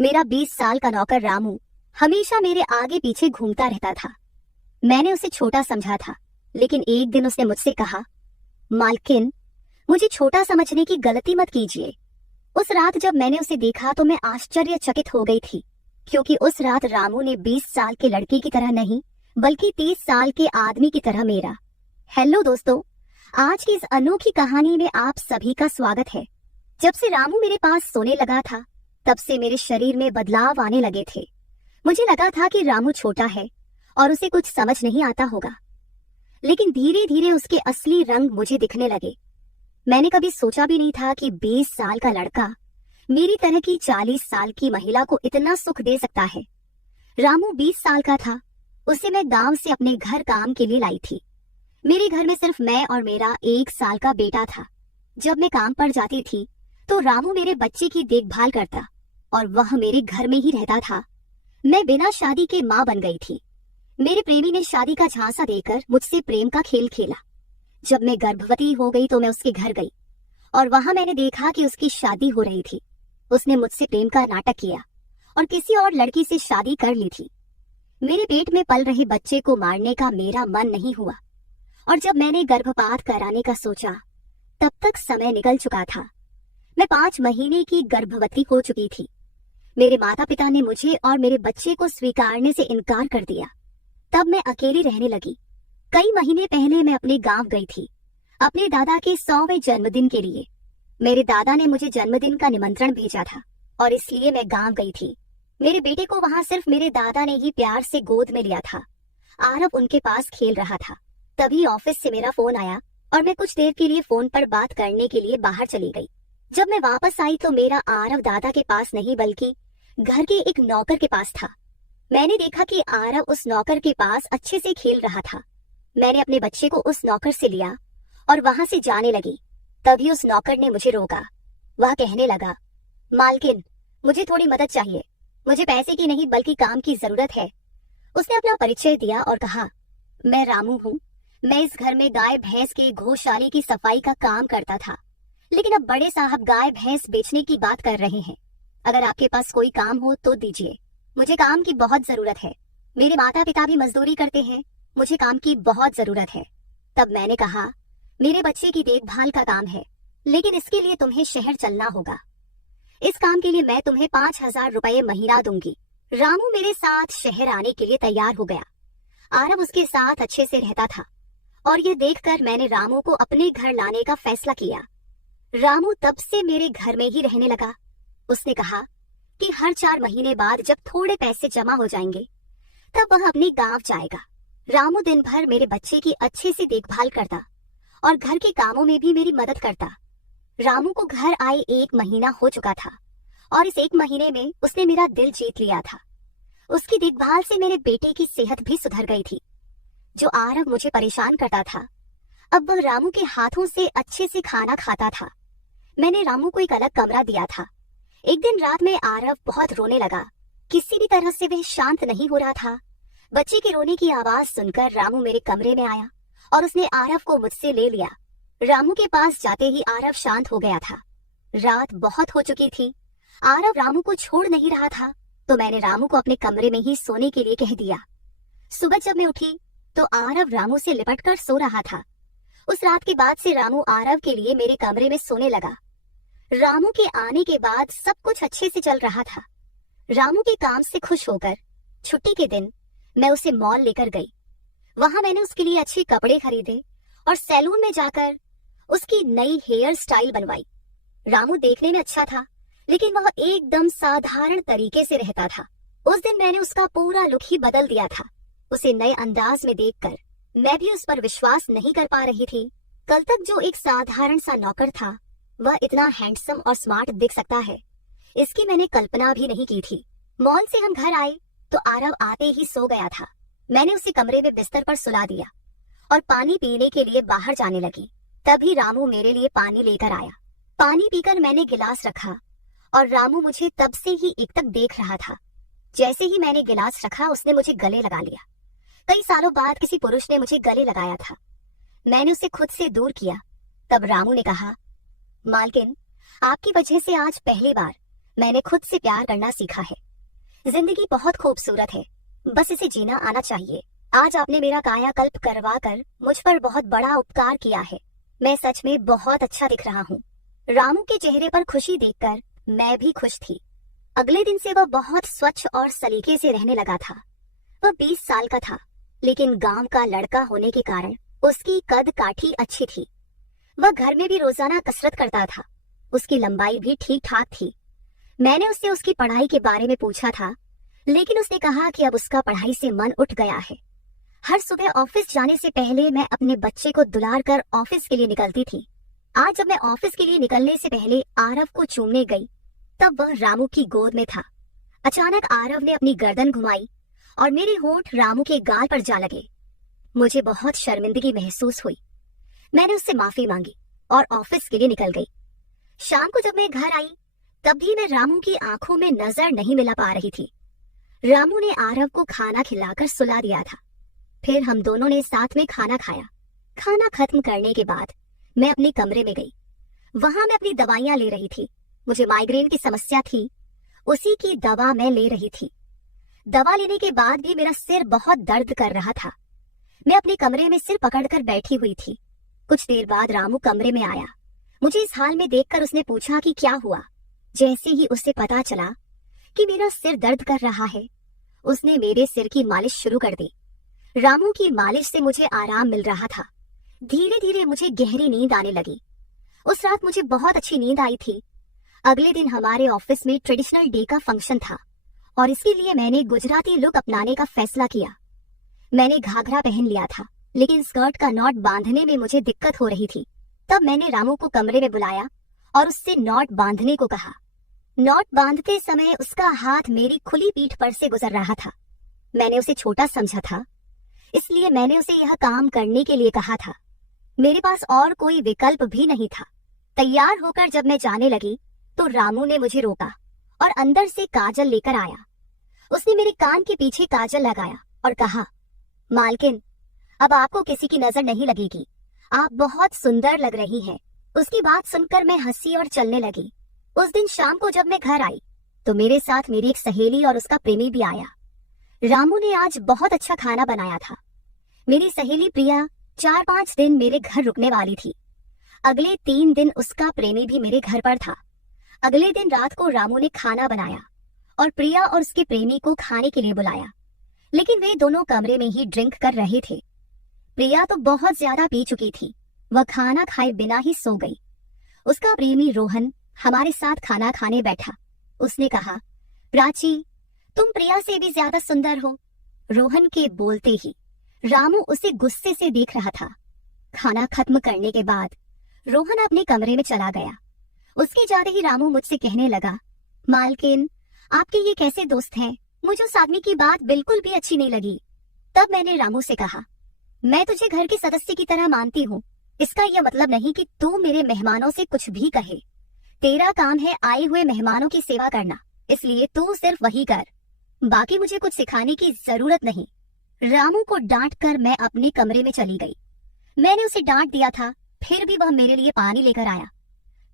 मेरा 20 साल का नौकर रामू हमेशा मेरे आगे पीछे घूमता रहता था। मैंने उसे छोटा समझा था, लेकिन एक दिन उसने मुझसे कहा, मालकिन, मुझे छोटा समझने की गलती मत कीजिए। उस रात जब मैंने उसे देखा तो मैं आश्चर्यचकित हो गई थी, क्योंकि उस रात रामू ने 20 साल के लड़के की तरह नहीं, बल्कि 30 साल के आदमी की तरह मेरा। हेलो दोस्तों, आज की इस अनोखी कहानी में आप सभी का स्वागत है। जब से रामू मेरे पास सोने लगा था, तब से मेरे शरीर में बदलाव आने लगे थे। मुझे लगा था कि रामू छोटा है और उसे कुछ समझ नहीं आता होगा, लेकिन धीरे धीरे उसके असली रंग मुझे दिखने लगे। मैंने कभी सोचा भी नहीं था कि 20 साल का लड़का मेरी तरह की 40 साल की महिला को इतना सुख दे सकता है। रामू 20 साल का था। उसे मैं गांव से अपने घर काम के लिए लाई थी। मेरे घर में सिर्फ मैं और मेरा 1 साल का बेटा था। जब मैं काम पर जाती थी तो रामू मेरे बच्चे की देखभाल करता और वह मेरे घर में ही रहता था। मैं बिना शादी के माँ बन गई थी। मेरे प्रेमी ने शादी का झांसा देकर मुझसे प्रेम का खेल खेला। जब मैं गर्भवती हो गई तो मैं उसके घर गई और वहां मैंने देखा कि उसकी शादी हो रही थी। उसने मुझसे प्रेम का नाटक किया और किसी और लड़की से शादी कर ली थी। मेरे पेट में पल रहे बच्चे को मारने का मेरा मन नहीं हुआ और जब मैंने गर्भपात कराने का सोचा, तब तक समय निकल चुका था। मैं 5 महीने की गर्भवती हो चुकी थी। मेरे माता पिता ने मुझे और मेरे बच्चे को स्वीकारने से इनकार कर दिया। तब मैं अकेली रहने लगी। कई महीने पहले मैं अपने गांव गई थी, अपने दादा के 100वें जन्मदिन के लिए। मेरे दादा ने मुझे जन्मदिन का निमंत्रण भेजा था और इसलिए मैं गांव गई थी। मेरे बेटे को वहां सिर्फ मेरे दादा ने ही प्यार से गोद में लिया था। आरव उनके पास खेल रहा था। तभी ऑफिस से मेरा फोन आया और मैं कुछ देर के लिए फोन पर बात करने के लिए बाहर चली गई। जब मैं वापस आई तो मेरा आरव दादा के पास नहीं, बल्कि घर के एक नौकर के पास था। मैंने देखा कि आरव उस नौकर के पास अच्छे से खेल रहा था। मैंने अपने बच्चे को उस नौकर से लिया और वहां से जाने लगी। तभी उस नौकर ने मुझे रोका। वह कहने लगा, मालकिन, मुझे थोड़ी मदद चाहिए। मुझे पैसे की नहीं बल्कि काम की जरूरत है। उसने अपना परिचय दिया और कहा, मैं रामू हूँ। मैं इस घर में गाय भैंस के गौशाले की सफाई का काम करता था, लेकिन अब बड़े साहब गाय भैंस बेचने की बात कर रहे हैं। अगर आपके पास कोई काम हो तो दीजिए। मुझे काम की बहुत जरूरत है। मेरे माता पिता भी मजदूरी करते हैं। मुझे काम की बहुत जरूरत है। तब मैंने कहा, मेरे बच्चे की देखभाल का काम है, लेकिन इसके लिए तुम्हें शहर चलना होगा। इस काम के लिए मैं तुम्हें 5,000 रुपये महीना दूंगी। रामू मेरे साथ शहर आने के लिए तैयार हो गया। आरव उसके साथ अच्छे से रहता था और यह देखकर मैंने रामू को अपने घर लाने का फैसला किया। रामू तब से मेरे घर में ही रहने लगा। उसने कहा कि हर 4 महीने बाद जब थोड़े पैसे जमा हो जाएंगे, तब वह अपने गांव जाएगा। रामू दिन भर मेरे बच्चे की अच्छे से देखभाल करता और घर के कामों में भी मेरी मदद करता। रामू को घर आए 1 महीना हो चुका था और इस 1 महीने में उसने मेरा दिल जीत लिया था। उसकी देखभाल से मेरे बेटे की सेहत भी सुधर गई थी। जो आरव मुझे परेशान करता था, अब वह रामू के हाथों से अच्छे से खाना खाता था। मैंने रामू को एक अलग कमरा दिया था। एक दिन रात में आरव बहुत रोने लगा। किसी भी तरह से वह शांत नहीं हो रहा था। बच्चे के रोने की आवाज सुनकर रामू मेरे कमरे में आया और उसने आरव को मुझसे ले लिया। रामू के पास जाते ही आरव शांत हो गया था। रात बहुत हो चुकी थी। आरव रामू को छोड़ नहीं रहा था, तो मैंने रामू को अपने कमरे में ही सोने के लिए कह दिया। सुबह जब मैं उठी तो आरव रामू से लिपट कर सो रहा था। उस रात के बाद से रामू आरव के लिए मेरे कमरे में सोने लगा। रामू के आने के बाद सब कुछ अच्छे से चल रहा था। रामू के काम से खुश होकर छुट्टी के दिन मैं उसे मॉल लेकर गई। वहां मैंने उसके लिए अच्छे कपड़े खरीदे और सैलून में जाकर उसकी नई हेयर स्टाइल बनवाई। रामू देखने में अच्छा था, लेकिन वह एकदम साधारण तरीके से रहता था। उस दिन मैंने उसका पूरा लुक ही बदल दिया था। उसे नए अंदाज में देखकर मैं भी उस पर विश्वास नहीं कर पा रही थी। कल तक जो एक साधारण सा नौकर था, वह इतना हैंडसम और स्मार्ट दिख सकता है, इसकी मैंने कल्पना भी नहीं की थी। मॉल से हम घर आए तो आरव आते ही सो गया था। मैंने उसे कमरे में बिस्तर पर सुला दिया और पानी पीने के लिए बाहर जाने लगी। तभी रामू मेरे लिए पानी लेकर आया। पानी पीकर मैंने गिलास रखा और रामू मुझे तब से ही एकटक देख रहा था। जैसे ही मैंने गिलास रखा, उसने मुझे गले लगा लिया। कई सालों बाद किसी पुरुष ने मुझे गले लगाया था। मैंने उसे खुद से दूर किया। तब रामू ने कहा, मालकिन, आपकी वजह से आज पहली बार मैंने खुद से प्यार करना सीखा है। जिंदगी बहुत खूबसूरत है, बस इसे जीना आना चाहिए। आज आपने मेरा कायाकल्प करवा कर मुझ पर बहुत बड़ा उपकार किया है। मैं सच में बहुत अच्छा दिख रहा हूँ। रामू के चेहरे पर खुशी देखकर मैं भी खुश थी। अगले दिन से वह बहुत स्वच्छ और सलीके से रहने लगा था। वह 20 साल का था, लेकिन गांव का लड़का होने के कारण उसकी कद काठी अच्छी थी। वह घर में भी रोजाना कसरत करता था। उसकी लंबाई भी ठीक ठाक थी। मैंने उससे उसकी पढ़ाई के बारे में पूछा था, लेकिन उसने कहा कि अब उसका पढ़ाई से मन उठ गया है। हर सुबह ऑफिस जाने से पहले मैं अपने बच्चे को दुलार कर ऑफिस के लिए निकलती थी। आज जब मैं ऑफिस के लिए निकलने से पहले आरव को चूमने गई, तब वह रामू की गोद में था। अचानक आरव ने अपनी गर्दन घुमाई और मेरे होंठ रामू के गाल पर जा लगे। मुझे बहुत शर्मिंदगी महसूस हुई। मैंने उससे माफी मांगी और ऑफिस के लिए निकल गई। शाम को जब मैं घर आई, तब भी मैं रामू की आंखों में नजर नहीं मिला पा रही थी। रामू ने आरव को खाना खिलाकर सुला दिया था। फिर हम दोनों ने साथ में खाना खाया। खाना खत्म करने के बाद मैं अपने कमरे में गई। वहां मैं अपनी दवाइयां ले रही थी। मुझे माइग्रेन की समस्या थी, उसी की दवा मैं ले रही थी। दवा लेने के बाद भी मेरा सिर बहुत दर्द कर रहा था। मैं अपने कमरे में सिर पकड़कर बैठी हुई थी। कुछ देर बाद रामू कमरे में आया। मुझे इस हाल में देखकर उसने पूछा कि क्या हुआ। जैसे ही उसे पता चला कि मेरा सिर दर्द कर रहा है, उसने मेरे सिर की मालिश शुरू कर दी। रामू की मालिश से मुझे आराम मिल रहा था। धीरे धीरे मुझे गहरी नींद आने लगी। उस रात मुझे बहुत अच्छी नींद आई थी। अगले दिन हमारे ऑफिस में ट्रेडिशनल डे का फंक्शन था और इसके लिए मैंने गुजराती लुक अपनाने का फैसला किया। मैंने घाघरा पहन लिया था, लेकिन स्कर्ट का नॉट बांधने में मुझे दिक्कत हो रही थी। तब मैंने रामू को कमरे में बुलाया और उससे नॉट बांधने को कहा। नॉट बांधते समय उसका हाथ मेरी खुली पीठ पर से गुजर रहा था। मैंने उसे छोटा समझा था, इसलिए मैंने उसे यह काम करने के लिए कहा था। मेरे पास और कोई विकल्प भी नहीं था। तैयार होकर जब मैं जाने लगी तो रामू ने मुझे रोका और अंदर से काजल लेकर आया। उसने मेरे कान के पीछे काजल लगाया और कहा, मालकिन, अब आपको किसी की नजर नहीं लगेगी। आप बहुत सुंदर लग रही हैं। उसकी बात सुनकर मैं हंसी और चलने लगी। उस दिन शाम को जब मैं घर आई तो मेरे साथ मेरी एक सहेली और उसका प्रेमी भी आया। रामू ने आज बहुत अच्छा खाना बनाया था। मेरी सहेली प्रिया 4-5 दिन मेरे घर रुकने वाली थी। अगले 3 दिन उसका प्रेमी भी मेरे घर पर था। अगले दिन रात को रामू ने खाना बनाया और प्रिया और उसके प्रेमी को खाने के लिए बुलाया, लेकिन वे दोनों कमरे में ही ड्रिंक कर रहे थे। प्रिया तो बहुत ज्यादा पी चुकी थी। वह खाना खाए बिना ही सो गई। उसका प्रेमी रोहन हमारे साथ खाना खाने बैठा। उसने कहा, प्राची, तुम प्रिया से भी ज्यादा सुंदर हो। रोहन के बोलते ही रामू उसे गुस्से से देख रहा था। खाना खत्म करने के बाद रोहन अपने कमरे में चला गया। उसके जाते ही रामू मुझसे कहने लगा, मालकिन, आपके ये कैसे दोस्त हैं? मुझे उस आदमी की बात बिल्कुल भी अच्छी नहीं लगी। तब मैंने रामू से कहा, मैं तुझे घर के सदस्य की तरह मानती हूँ। इसका यह मतलब नहीं कि तू मेरे मेहमानों से कुछ भी कहे। तेरा काम है आए हुए मेहमानों की सेवा करना, इसलिए तू सिर्फ वही कर। बाकी मुझे कुछ सिखाने की जरूरत नहीं। रामू को डांट कर मैं अपने कमरे में चली गई। मैंने उसे डांट दिया था, फिर भी वह मेरे लिए पानी लेकर आया।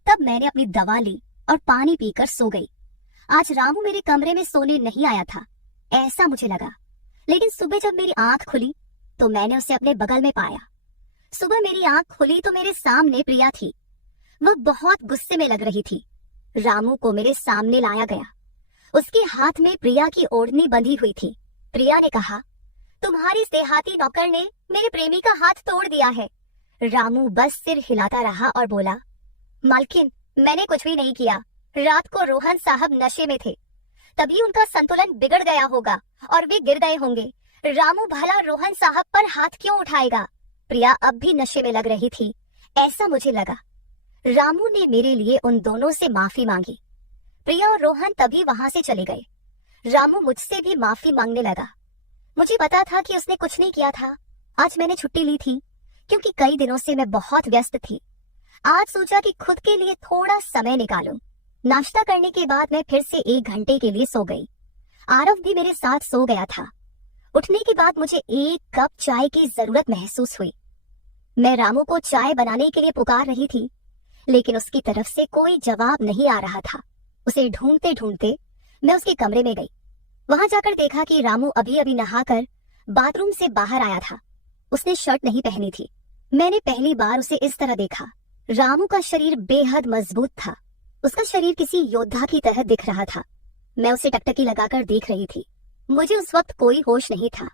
तब मैंने अपनी दवा ली और पानी पीकर सो गई। आज रामू मेरे कमरे में सोने नहीं आया था, ऐसा मुझे लगा। लेकिन सुबह जब मेरी आंख खुली तो मैंने उसे अपने बगल में पाया। सुबह मेरी आंख खुली तो मेरे सामने प्रिया थी। वह बहुत गुस्से में लग रही थी। रामू को मेरे सामने लाया गया। उसके हाथ में प्रिया की ओढ़नी बंधी हुई थी। प्रिया ने कहा, तुम्हारी इस देहाती नौकर ने मेरे प्रेमी का हाथ तोड़ दिया है। रामू बस सिर हिलाता रहा और बोला, मालकिन, मैंने कुछ भी नहीं किया। रात को रोहन साहब नशे में थे, तभी उनका संतुलन बिगड़ गया होगा और वे गिर गए होंगे। रामू भला रोहन साहब पर हाथ क्यों उठाएगा? प्रिया अब भी नशे में लग रही थी, ऐसा मुझे लगा। रामू ने मेरे लिए उन दोनों से माफी मांगी। प्रिया और रोहन तभी वहां से चले गए। रामू मुझसे भी माफी मांगने लगा। मुझे पता था कि उसने कुछ नहीं किया था। आज मैंने छुट्टी ली थी क्योंकि कई दिनों से मैं बहुत व्यस्त थी। आज सोचा कि खुद के लिए थोड़ा समय निकालूं। नाश्ता करने के बाद मैं फिर से 1 घंटे के लिए सो गई। आरव भी मेरे साथ सो गया था। उठने के बाद मुझे 1 कप चाय की जरूरत महसूस हुई। मैं रामू को चाय बनाने के लिए पुकार रही थी, लेकिन उसकी तरफ से कोई जवाब नहीं आ रहा था। उसे ढूंढते ढूंढते मैं उसके कमरे में गई। वहां जाकर देखा कि रामू अभी अभी नहाकर बाथरूम से बाहर आया था। उसने शर्ट नहीं पहनी थी। मैंने पहली बार उसे इस तरह देखा। रामू का शरीर बेहद मजबूत था। उसका शरीर किसी योद्धा की तरह दिख रहा था। मैं उसे टकटकी लगाकर देख रही थी। मुझे उस वक्त कोई होश नहीं था।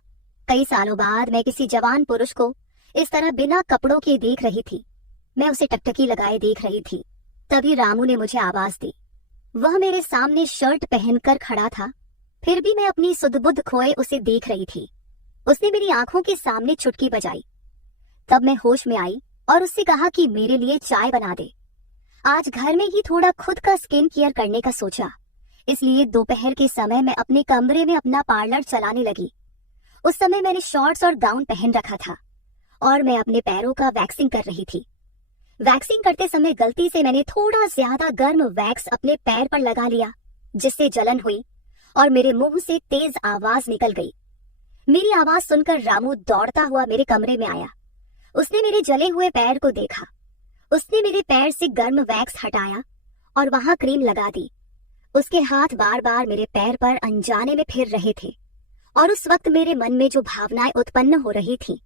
कई सालों बाद मैं किसी जवान पुरुष को इस तरह बिना कपड़ों के देख रही थी। मैं उसे टकटकी लगाए देख रही थी। तभी रामू ने मुझे आवाज दी। वह मेरे सामने शर्ट पहनकर खड़ा था, फिर भी मैं अपनी सुध-बुध खोए उसे देख रही थी। उसने मेरी आंखों के सामने चुटकी बजाई। तब मैं होश में आई और उससे कहा कि मेरे लिए चाय बना दे। आज घर में ही थोड़ा खुद का स्किन केयर करने का सोचा, इसलिए दोपहर के समय मैं अपने कमरे में अपना पार्लर चलाने लगी। उस समय मैंने शॉर्ट्स और गाउन पहन रखा था और मैं अपने पैरों का वैक्सिंग कर रही थी। वैक्सिंग करते समय गलती से मैंने थोड़ा ज्यादा गर्म वैक्स अपने पैर पर लगा लिया, जिससे जलन हुई और मेरे मुंह से तेज आवाज निकल गई। मेरी आवाज सुनकर रामू दौड़ता हुआ मेरे कमरे में आया। उसने मेरे जले हुए पैर को देखा। उसने मेरे पैर से गर्म वैक्स हटाया और वहां क्रीम लगा दी। उसके हाथ बार बार मेरे पैर पर अनजाने में फिर रहे थे और उस वक्त मेरे मन में जो भावनाएं उत्पन्न हो रही थी,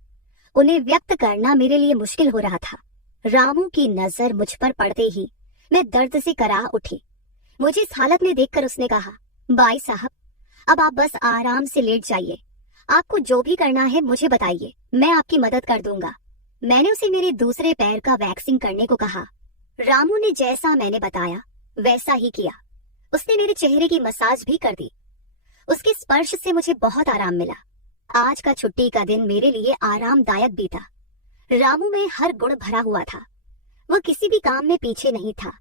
उन्हें व्यक्त करना मेरे लिए मुश्किल हो रहा था। रामू की नजर मुझ पर पड़ते ही मैं दर्द से कराह उठी। मुझे इस हालत में देखकर उसने कहा, भाई साहब, अब आप बस आराम से लेट जाइए। आपको जो भी करना है मुझे बताइए, मैं आपकी मदद कर दूंगा। मैंने उसे मेरे दूसरे पैर का वैक्सिंग करने को कहा। रामू ने जैसा मैंने बताया वैसा ही किया। उसने मेरे चेहरे की मसाज भी कर दी। उसके स्पर्श से मुझे बहुत आराम मिला। आज का छुट्टी का दिन मेरे लिए आरामदायक बीता। रामू में हर गुण भरा हुआ था। वह किसी भी काम में पीछे नहीं था।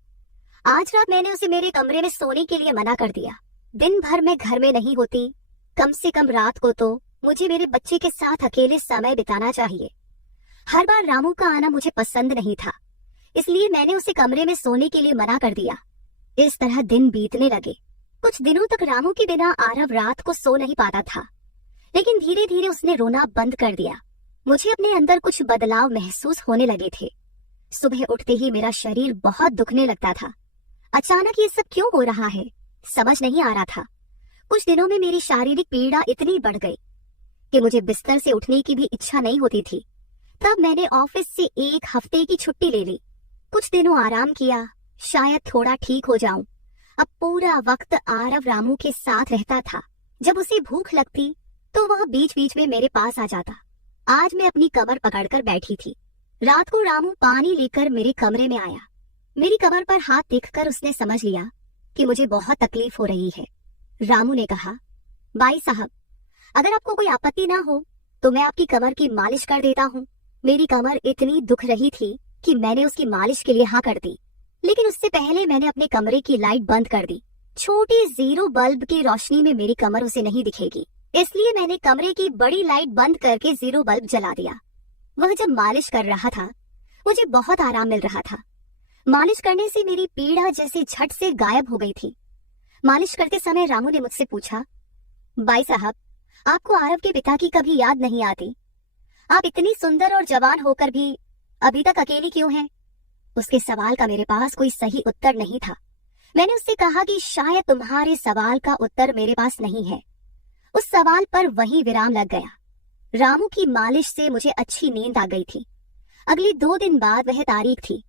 आज रात मैंने उसे मेरे कमरे में सोने के लिए मना कर दिया। दिन भर मैं घर में नहीं होती, कम से कम रात को तो मुझे मेरे बच्चे के साथ अकेले समय बिताना चाहिए। हर बार रामू का आना मुझे पसंद नहीं था, इसलिए मैंने उसे कमरे में सोने के लिए मना कर दिया। इस तरह दिन बीतने लगे। कुछ दिनों तक रामू के बिना आरव रात को सो नहीं पाता था, लेकिन धीरे धीरे उसने रोना बंद कर दिया। मुझे अपने अंदर कुछ बदलाव महसूस होने लगे थे। सुबह उठते ही मेरा शरीर बहुत दुखने लगता था। अचानक ये सब क्यों हो रहा है, समझ नहीं आ रहा था। कुछ दिनों में मेरी शारीरिक पीड़ा इतनी बढ़ गई कि मुझे बिस्तर से उठने की भी इच्छा नहीं होती थी। तब मैंने ऑफिस से 1 हफ्ते की छुट्टी ले ली। कुछ दिनों आराम किया, शायद थोड़ा ठीक हो जाऊं। अब पूरा वक्त आरव रामू के साथ रहता था। जब उसे भूख लगती तो वह बीच बीच में मेरे पास आ जाता। आज मैं अपनी कमर पकड़कर बैठी थी। रात को रामू पानी लेकर मेरे कमरे में आया। मेरी कमर पर हाथ देखकर उसने समझ लिया कि मुझे बहुत तकलीफ हो रही है। रामू ने कहा, भाई साहब, अगर आपको कोई आपत्ति ना हो तो मैं आपकी कमर की मालिश कर देता हूँ। मेरी कमर इतनी दुख रही थी कि मैंने उसकी मालिश के लिए हाँ कर दी, लेकिन उससे पहले मैंने अपने कमरे की लाइट बंद कर दी। छोटी 0 बल्ब की रोशनी में मेरी कमर उसे नहीं दिखेगी, इसलिए मैंने कमरे की बड़ी लाइट बंद करके 0 बल्ब जला दिया। वह जब मालिश कर रहा था मुझे बहुत आराम मिल रहा था। मालिश करने से मेरी पीड़ा जैसे झट से गायब हो गई थी। मालिश करते समय रामू ने मुझसे पूछा, भाई साहब, आपको आरव के पिता की कभी याद नहीं आती? आप इतनी सुंदर और जवान होकर भी अभी तक अकेली क्यों हैं? उसके सवाल का मेरे पास कोई सही उत्तर नहीं था। मैंने उससे कहा कि शायद तुम्हारे सवाल का उत्तर मेरे पास नहीं है। उस सवाल पर वहीं विराम लग गया। रामू की मालिश से मुझे अच्छी नींद आ गई थी। अगले 2 दिन बाद वह तारीख थी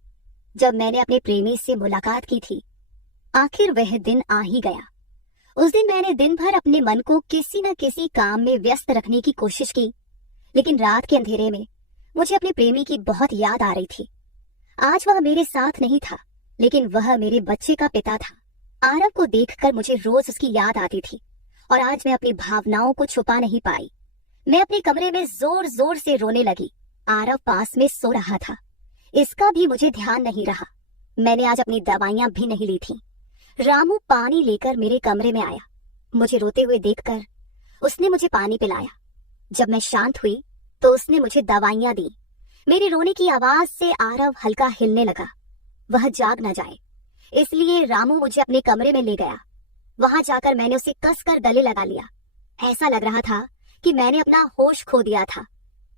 जब मैंने अपने प्रेमी से मुलाकात की थी। आखिर वह दिन आ ही गया। उस दिन मैंने दिन भर अपने मन को किसी न किसी काम में व्यस्त रखने की कोशिश की, लेकिन रात के अंधेरे में मुझे अपने प्रेमी की बहुत याद आ रही थी। आज वह मेरे साथ नहीं था, लेकिन वह मेरे बच्चे का पिता था। आरव को देखकर मुझे रोज उसकी याद आती थी और आज मैं अपनी भावनाओं को छुपा नहीं पाई। मैं अपने कमरे में जोर जोर से रोने लगी। आरव पास में सो रहा था, इसका भी मुझे ध्यान नहीं रहा। मैंने आज अपनी दवाइयां भी नहीं ली थी। रामू पानी लेकर मेरे कमरे में आया। मुझे रोते हुए देखकर उसने मुझे पानी पिलाया। जब मैं शांत हुई तो उसने मुझे दवाइयां दी। मेरे रोने की आवाज से आरव हल्का हिलने लगा। वह जाग न जाए, इसलिए रामू मुझे अपने कमरे में ले गया। वहां जाकर मैंने उसे कसकर गले लगा लिया। ऐसा लग रहा था कि मैंने अपना होश खो दिया था।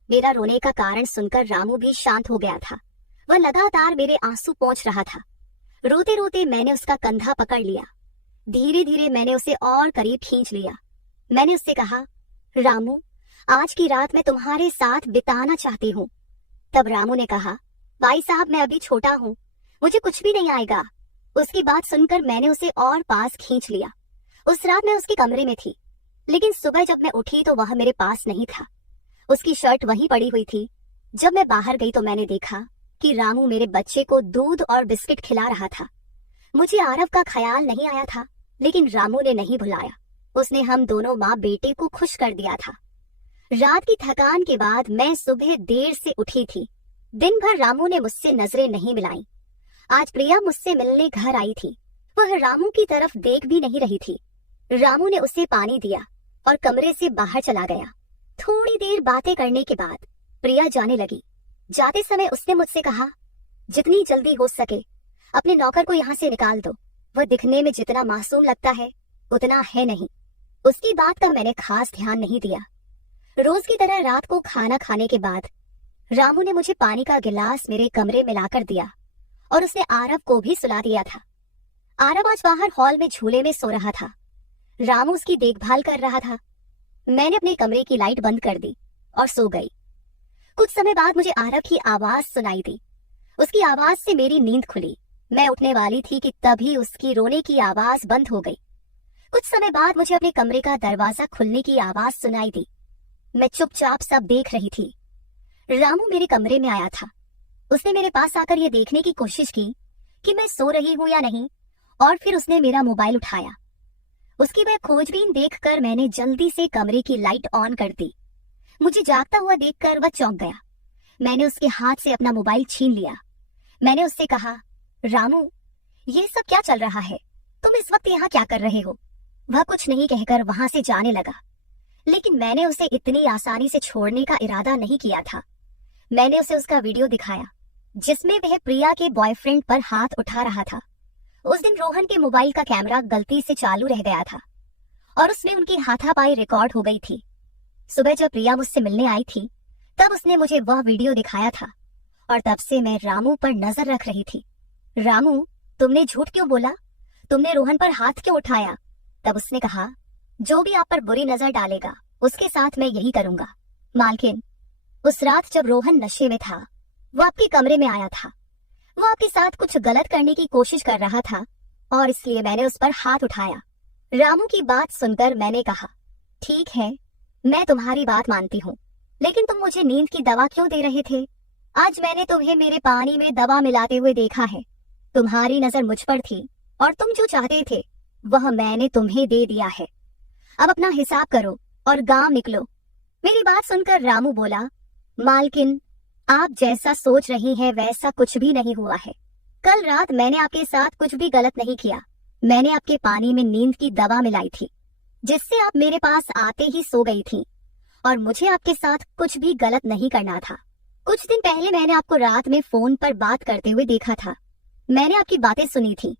मेरा रोने का कारण सुनकर रामू भी शांत हो गया था। वह लगातार मेरे आंसू पोंछ रहा था। रोते रोते मैंने उसका कंधा पकड़ लिया धीरे धीरे मैंने उसे और करीब खींच लिया। मैंने उससे कहा, रामू, आज की रात मैं तुम्हारे साथ बिताना चाहती हूँ। तब रामू ने कहा, भाई साहब, मैं अभी छोटा हूँ, मुझे कुछ भी नहीं आएगा। उसकी बात सुनकर मैंने उसे और पास खींच लिया। उस रात मैं उसके कमरे में थी, लेकिन सुबह जब मैं उठी तो वह मेरे पास नहीं था। उसकी शर्ट वहीं पड़ी हुई थी। जब मैं बाहर गई तो मैंने देखा कि रामू मेरे बच्चे को दूध और बिस्किट खिला रहा था। मुझे आरव का ख्याल नहीं आया था, लेकिन रामू ने नहीं भुलाया। उसने हम दोनों माँ बेटे को खुश कर दिया था। रात की थकान के बाद मैं सुबह देर से उठी थी। दिन भर रामू ने मुझसे नजरें नहीं मिलाई। आज प्रिया मुझसे मिलने घर आई थी। वह रामू की तरफ देख भी नहीं रही थी। रामू ने उसे पानी दिया और कमरे से बाहर चला गया। थोड़ी देर बातें करने के बाद प्रिया जाने लगी। जाते समय उसने मुझसे कहा, जितनी जल्दी हो सके अपने नौकर को यहाँ से निकाल दो। वह दिखने में जितना मासूम लगता है उतना है नहीं। उसकी बात का मैंने खास ध्यान नहीं दिया। रोज की तरह रात को खाना खाने के बाद रामू ने मुझे पानी का गिलास मेरे कमरे में लाकर दिया और उसने आरव को भी सुला दिया था। आरव आज बाहर हॉल में झूले में सो रहा था। रामू उसकी देखभाल कर रहा था। मैंने अपने कमरे की लाइट बंद कर दी और सो गई। कुछ समय बाद मुझे आरव की आवाज सुनाई दी। उसकी आवाज से मेरी नींद खुली। मैं उठने वाली थी कि तभी उसकी रोने की आवाज बंद हो गई। कुछ समय बाद मुझे अपने कमरे का दरवाजा खुलने की आवाज सुनाई दी। मैं चुपचाप सब देख रही थी। रामू मेरे कमरे में आया था। उसने मेरे पास आकर यह देखने की कोशिश की कि मैं सो रही हूं या नहीं, और फिर उसने मेरा मोबाइल उठाया। उसकी वह खोजबीन देखकर मैंने जल्दी से कमरे की लाइट ऑन कर दी। मुझे जागता हुआ देखकर वह चौंक गया। मैंने उसके हाथ से अपना मोबाइल छीन लिया। मैंने उससे कहा, रामू, ये सब क्या चल रहा है? तुम इस वक्त यहाँ क्या कर रहे हो? वह कुछ नहीं कहकर वहां से जाने लगा, लेकिन मैंने उसे इतनी आसानी से छोड़ने का इरादा नहीं किया था। मैंने उसे उसका वीडियो दिखाया जिसमें वह प्रिया के बॉयफ्रेंड पर हाथ उठा रहा था। उस दिन रोहन के मोबाइल का कैमरा गलती से चालू रह गया था और उसमें उनकी हाथापाई रिकॉर्ड हो गई थी। सुबह जब प्रिया मुझसे मिलने आई थी तब उसने मुझे वह वीडियो दिखाया था और तब से मैं रामू पर नजर रख रही थी। रामू, तुमने झूठ क्यों बोला? तुमने रोहन पर हाथ क्यों उठाया? तब उसने कहा, जो भी आप पर बुरी नजर डालेगा उसके साथ मैं यही करूंगा। मालकिन, उस रात जब रोहन नशे में था वो आपके कमरे में आया था। वो आपके साथ कुछ गलत करने की कोशिश कर रहा था और इसलिए मैंने उस पर हाथ उठाया। रामू की बात सुनकर मैंने कहा, ठीक है, मैं तुम्हारी बात मानती हूँ, लेकिन तुम मुझे नींद की दवा क्यों दे रहे थे? आज मैंने तुम्हें मेरे पानी में दवा मिलाते हुए देखा है। तुम्हारी नजर मुझ पर थी और तुम जो चाहते थे वह मैंने तुम्हें दे दिया है। अब अपना हिसाब करो और गांव निकलो। मेरी बात सुनकर रामू बोला, मालकिन, आप जैसा सोच रही हैं वैसा कुछ भी नहीं हुआ है। कल रात मैंने आपके साथ कुछ भी गलत नहीं किया। मैंने आपके पानी में नींद की दवा मिलाई थी जिससे आप मेरे पास आते ही सो गई थी और मुझे आपके साथ कुछ भी गलत नहीं करना था। कुछ दिन पहले मैंने आपको रात में फोन पर बात करते हुए देखा था। मैंने आपकी बातें सुनी थी।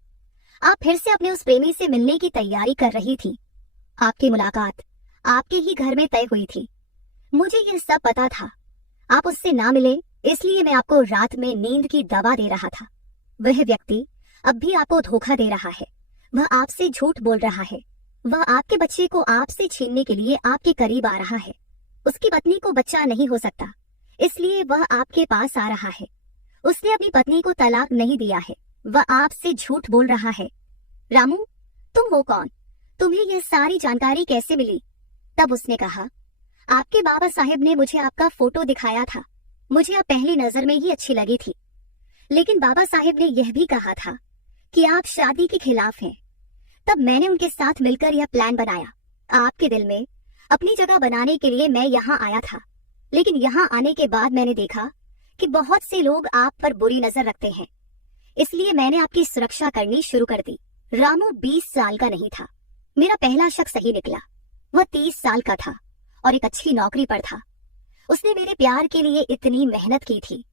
आप फिर से अपने उस प्रेमी से मिलने की तैयारी कर रही थी। आपकी मुलाकात आपके ही घर में तय हुई थी। मुझे यह सब पता था। आप उससे ना मिले इसलिए मैं आपको रात में नींद की दवा दे रहा था। वह व्यक्ति अब भी आपको धोखा दे रहा है। वह आपसे झूठ बोल रहा है। वह आपके बच्चे को आपसे छीनने के लिए आपके करीब आ रहा है। उसकी पत्नी को बच्चा नहीं हो सकता, इसलिए वह आपके पास आ रहा है। उसने अपनी पत्नी को तलाक नहीं दिया है। वह आपसे झूठ बोल रहा है। रामू, तुम हो कौन? तुम्हें यह सारी जानकारी कैसे मिली? तब उसने कहा, आपके बाबा साहेब ने मुझे आपका फोटो दिखाया था। मुझे आप पहली नजर में ही अच्छी लगी थी, लेकिन बाबा साहेब ने यह भी कहा था कि आप शादी के खिलाफ हैं। तब मैंने उनके साथ मिलकर यह प्लान बनाया। आपके दिल में अपनी जगह बनाने के लिए मैं यहाँ आया था, लेकिन यहाँ आने के बाद मैंने देखा कि बहुत से लोग आप पर बुरी नजर रखते हैं, इसलिए मैंने आपकी सुरक्षा करनी शुरू कर दी। रामू 20 साल का नहीं था। मेरा पहला शक सही निकला। वह 30 साल का था और एक अच्छी नौकरी पर था। उसने मेरे प्यार के लिए इतनी मेहनत की थी।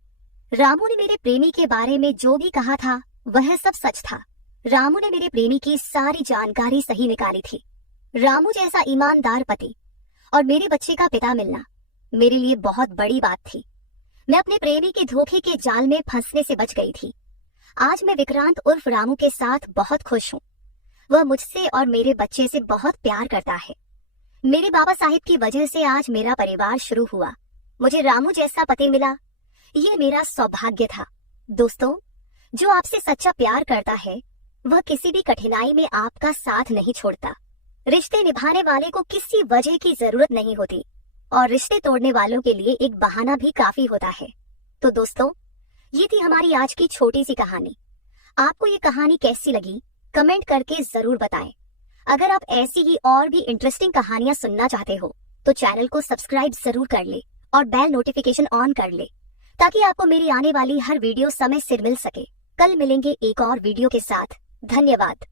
रामू ने मेरे प्रेमी के बारे में जो भी कहा था वह सब सच था। रामू ने मेरे प्रेमी की सारी जानकारी सही निकाली थी। रामू जैसा ईमानदार पति और मेरे बच्चे का पिता मिलना मेरे लिए बहुत बड़ी बात थी। मैं अपने प्रेमी के धोखे के जाल में फंसने से बच गई थी। आज मैं विक्रांत उर्फ रामू के साथ बहुत खुश हूँ। वह मुझसे और मेरे बच्चे से बहुत प्यार करता है। मेरे बाबा साहिब की वजह से आज मेरा परिवार शुरू हुआ। मुझे रामू जैसा पति मिला, ये मेरा सौभाग्य था। दोस्तों, जो आपसे सच्चा प्यार करता है वह किसी भी कठिनाई में आपका साथ नहीं छोड़ता। रिश्ते निभाने वाले को किसी वजह की जरूरत नहीं होती और रिश्ते तोड़ने वालों के लिए एक बहाना भी काफी होता है। तो दोस्तों, ये थी हमारी आज की छोटी सी कहानी। आपको ये कहानी कैसी लगी कमेंट करके जरूर बताएं। अगर आप ऐसी ही और भी इंटरेस्टिंग कहानियां सुनना चाहते हो तो चैनल को सब्सक्राइब जरूर कर ले और बेल नोटिफिकेशन ऑन कर ले, ताकि आपको मेरी आने वाली हर वीडियो समय सिर मिल सके। कल मिलेंगे एक और वीडियो के साथ। धन्यवाद।